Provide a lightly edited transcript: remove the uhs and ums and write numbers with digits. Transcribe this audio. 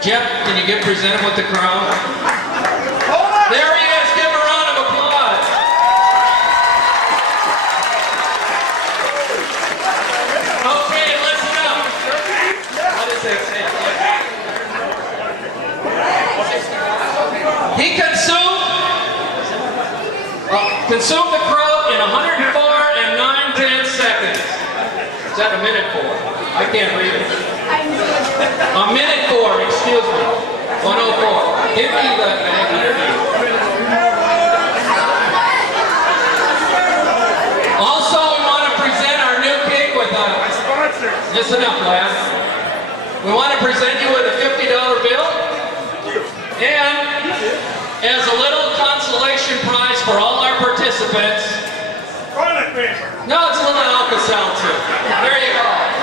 Jeff, can you get presented with the crown? There he is. Give him a round of applause. Okay, listen up. What does it say? He consumed the crow in 104 and 9/10 seconds. Is that a minute 4? I can't read it. A minute 4, excuse me. 104. Give me the bag underneath. Also, we want to present our new cake with a... Listen up, lads. We want to present you with a $50 bill. And as a little consolation prize for all our participants... Toilet paper. No, it's a little Alka-Seltzer. There you go.